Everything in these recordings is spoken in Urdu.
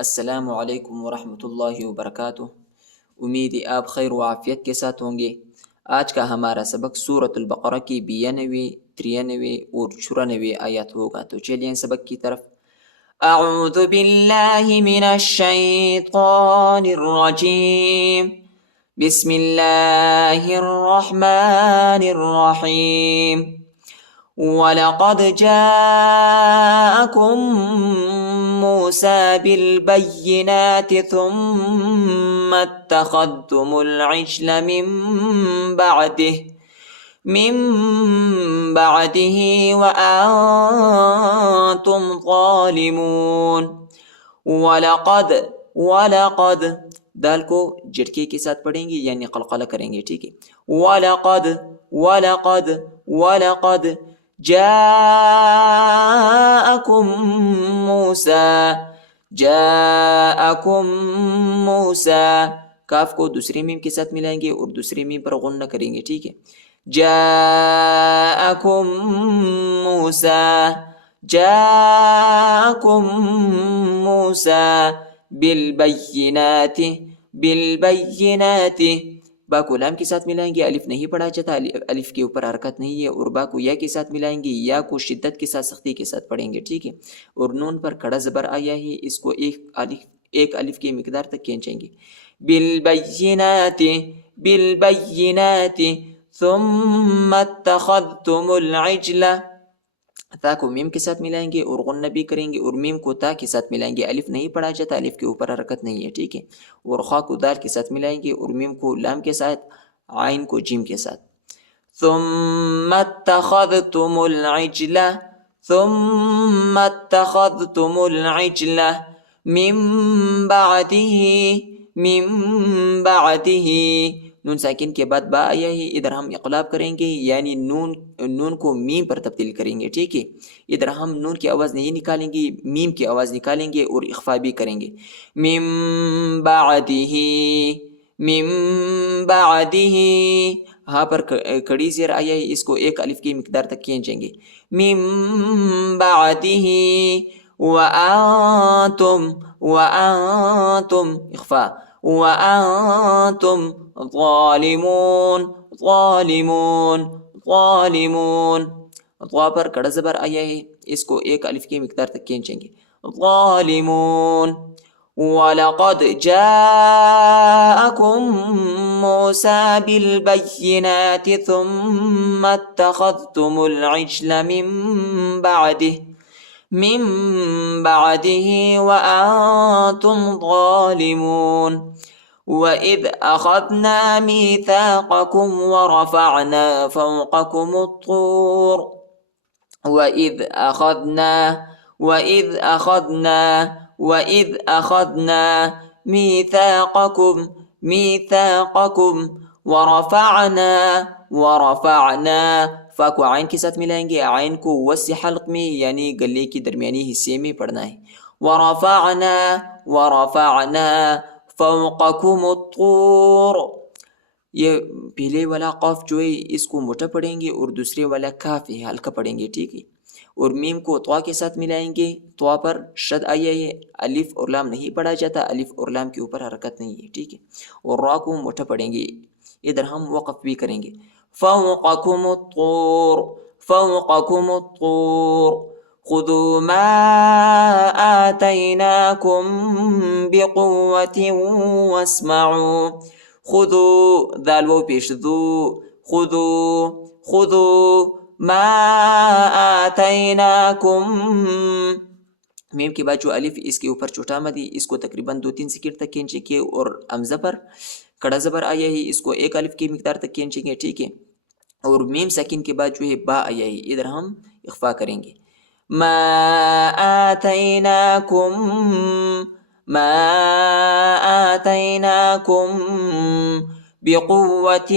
السلام علیکم ورحمۃ اللہ وبرکاتہ۔ امید ہے آپ خیر و عافیت کے ساتھ ہوں گے۔ آج کا ہمارا سبق سورۃ البقرہ کی 92، 93 اور 94 آیات ہوگا، تو چلیے سبق کی طرف۔ اعوذ باللہ من الشیطان الرجیم، بسم اللہ الرحمن الرحیم۔ وَلَقَدْ جَاءَكُم مُوسَىٰ بِالْبَيِّنَاتِ ثُمَّ اتَّخَذْتُمُ الْعِجْلَ مِن بَعْدِهِ وَأَنتُمْ ظَالِمُونَ۔ وَلَقَدْ دال کو جھٹکے کے ساتھ پڑھیں گے، یعنی قلقلہ کریں گے، ٹھیک ہے۔ وَلَقَدْ جَاءَكُم مُوسَىٰ، کاف کو دوسری میم کے ساتھ ملائیں گے اور دوسری میم پر غنہ کریں گے، ٹھیک ہے۔ جَاءَكُم مُوسَىٰ بالبینات، با کو لام کے ساتھ ملائیں گے، الف نہیں پڑھا جاتا، الف کے اوپر حرکت نہیں ہے، اور با کو یا کے ساتھ ملائیں گے، یا کو شدت کے ساتھ، سختی کے ساتھ پڑھیں گے، ٹھیک ہے۔ اور نون پر کھڑا زبر آیا ہے، اس کو ایک الف کی مقدار تک کھینچیں گے۔ بالبینات ثم اتخذتم العجل، تا کو میم کے ساتھ ملائیں گے اور غنہ بھی کریں گے، اور میم کو تا کے ساتھ ملائیں گے، الف نہیں پڑھا جاتا، الف کے اوپر حرکت نہیں ہے، ٹھیک ہے۔ اور خا کو دال کے ساتھ ملائیں گے، اور میم کو لام کے ساتھ، عین کو جیم کے ساتھ۔ ثم اتخذتم العجل من بعده، نون ساکن کے بعد با آیا ہے، ادھر ہم اقلاب کریں گے، یعنی نون کو میم پر تبدیل کریں گے، ٹھیک ہے۔ ادھر ہم نون کی آواز نہیں نکالیں گے، میم کی آواز نکالیں گے اور اخفا بھی کریں گے۔ من بعده، ہاں پر کڑی زیر آیا ہے، اس کو ایک الف کی مقدار تک کھینچیں گے۔ من بعده وانتم اخفا، وانتم ظالمون، ضا پر کڑا زبر آیا ہے، اس کو ایک الف کی مقدار تک کھینچیں گے، ظالمون۔ وَلَقَدْ جَاءَكُم مُوسَىٰ بِالْبَيِّنَاتِ ثُمَّ اتَّخَذْتُمُ الْعِجْلَ مِن بَعْدِهِ وَأَنتُمْ ظَالِمُونَ۔ وَإِذْ أَخَذْنَا مِيثَاقَكُمْ وَرَفَعْنَا فَوْقَكُمُ الطُّورَ، وَإِذْ أَخَذْنَا مِيثَاقَكُمْ ورفعنا، فا کو عین کے ساتھ ملائیں گے، عین کو وسع حلق میں یعنی گلے کی درمیانی حصے میں پڑھنا ہے۔ ورفعنا فوقكم الطور، یہ پہلے والا قاف جو ہے اس کو موٹا پڑھیں گے، اور دوسرے والا کاف ہے ہلکا پڑھیں گے، ٹھیک ہے۔ اور میم کو طوا کے ساتھ ملائیں گے، طوا پر شد آیا ہے، الف اور لام نہیں پڑھا جاتا، الف اور لام کے اوپر حرکت نہیں ہے، ٹھیک ہے۔ اور را کو موٹا پڑھیں گے، ادھر ہم وقف بھی کریں گے۔ فوقكم الطور خذوا ما آتيناكم بقوة واسمعوا، خذوا ذال وہ پیش ذو، خذوا ما آتيناكم، میم کے بعد جو الف اس کے اوپر چھوٹا مد ہے، اس کو تقریباً 2-3 سیکنڈ تک کھینچیں گے، اور حمزہ پر کڑا زبر آیا ہے، اس کو ایک الف کی مقدار تک کھینچیں گے، ٹھیک ہے۔ اور میم ساکن کے بعد جو ہے با آیا ہے، ادھر ہم اخفا کریں گے۔ ما آتيناكم بقوة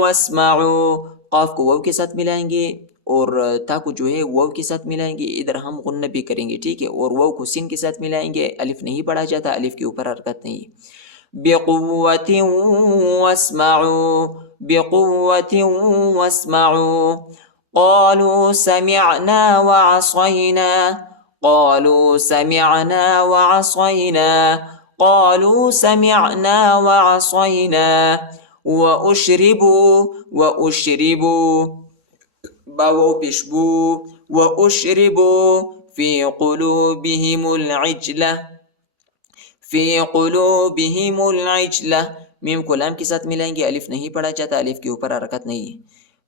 واسمعوا، قاف کو واو کے ساتھ ملائیں گے، اور تا کو جو ہے واو کے ساتھ ملائیں گے، ادھر ہم غنہ بھی کریں گے، ٹھیک ہے۔ اور واو کو سین کے ساتھ ملائیں گے، الف نہیں پڑھا جاتا، الف کے اوپر حرکت نہیں ہے۔ بقوة واسمعوا قالوا سمعنا وعصينا قالوا سمعنا وعصينا قالوا سمعنا وعصينا وأشربوا باو بشبو وأشربوا في قلوبهم العجلة میم کو لام کے ساتھ ملائیں گے، الف نہیں پڑھا جاتا، الف کے اوپر حرکت نہیں ہے.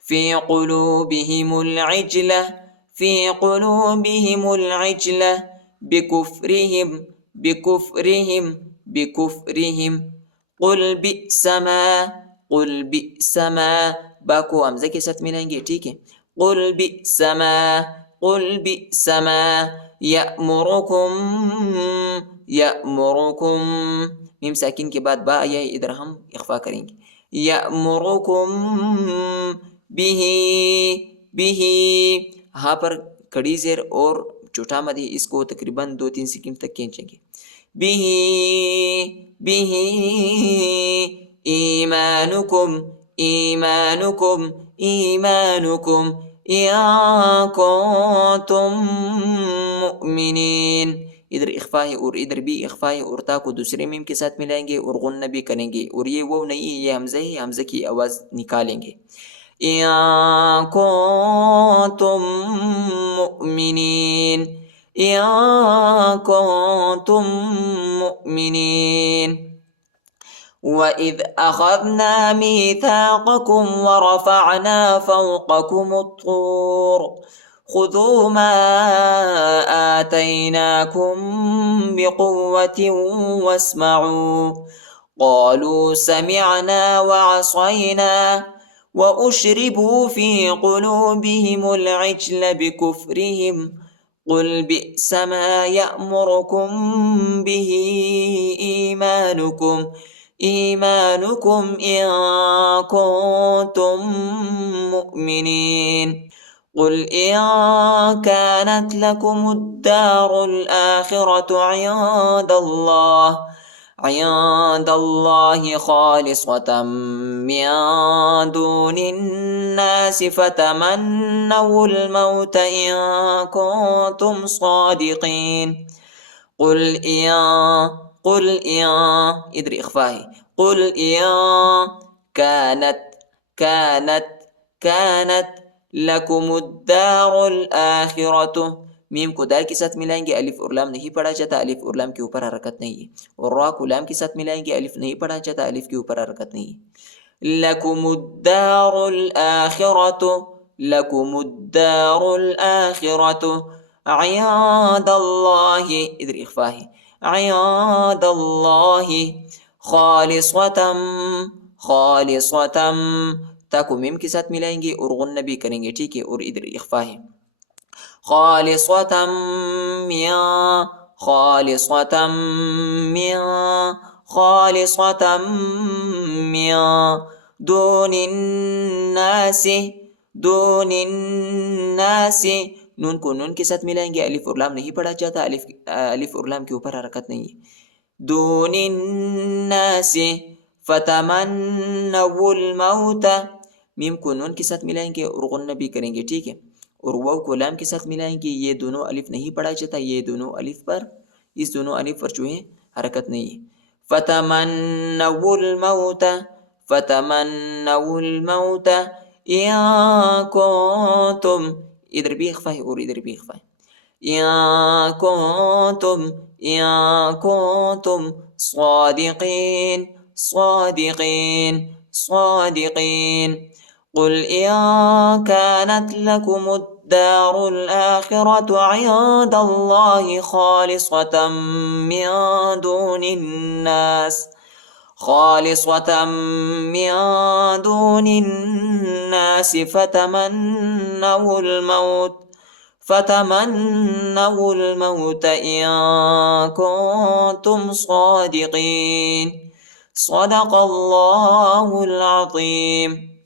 فی قلوبہم العجلہ بکفرہم قل بئس ما با کو حمزہ کے ساتھ ملائیں گے، ٹھیک ہے. قل بئس ما یأمرکم میم ساکن کے بعد با آیا ہے، ادھر ہم اخفا کریں گے. یأمرکم بھی ہاں پر کڑی زیر اور چھوٹا مد ہے، اس کو تقریباً 2-3 سیکنڈ تک کھینچیں گے. بھی ایمانکم ان کنتم مؤمنین. ادھر اخفا ہے اور ادھر بھی اخفا ہے، اور تا کو دوسرے میم کے ساتھ ملائیں گے اور غنہ بھی کریں گے، اور یہ وہ نہیں ہے، یہ حمزہ ہے، حمزہ کی آواز نکالیں گے. ان کنتم مؤمنین. وَإِذْ أَخَذْنَا مِيثَاقَكُمْ وَرَفَعْنَا فَوْقَكُمُ الطُّورَ خُذُوا مَا آتَيْنَاكُمْ بِقُوَّةٍ وَاسْمَعُوا قَالُوا سَمِعْنَا وَعَصَيْنَا وَأُشْرِبُوا فِي قُلُوبِهِمُ الْعِجْلَ بِكُفْرِهِمْ قُلْ بِئْسَ مَا يَأْمُرُكُمْ بِهِ إيمانكم إن كنتم مؤمنين. قل إن كانت لكم الدار الآخرة عند الله خالصة من دون الناس فتمنوا الموت إن كنتم صادقين. قل إن ادھر اخفا ہے. قل إن كانت لكم الدار الآخرة میم کو دال کے ساتھ ملائیں گے، الف اور لام نہیں پڑھا جاتا، الف اور لام کے اوپر حرکت نہیں ہے. اور را کو لام کے ساتھ ملائیں گے، الف نہیں پڑھا جاتا، الف کے اوپر حرکت نہیں ہے. لكم الدار الآخرة عند الله ادھر اخفا ہے. عند الله خالصة تا کو میم کے ساتھ ملائیں گے اور غنہ بھی کریں گے، ٹھیک ہے. اور ادھر اخفا ہے. خالصة من دون الناس نون کو نون کے ساتھ ملائیں گے، الف اور لام نہیں پڑھا جاتا، الف اور لام کے اوپر حرکت نہیں ہے. دون الناس فتمنوا الموت میم کو نون کے ساتھ ملائیں گے اور غنہ بھی کریں گے، ٹھیک ہے. اور واو کو لام کے ساتھ ملائیں گے، یہ دونوں الف نہیں پڑھا جاتا، یہ دونوں الف پر جو ہے حرکت نہیں ہے. فتمنوا الموت ان کنتم ادھر بھی اخفا ہے اور ادھر بھی اخفا ہے. ان کنتم صادقين. قل إن كانت لكم الدار الآخرة عند الله خالصة من دون الناس فتمنوا الموت إن كنتم صادقين. صدق الله العظيم.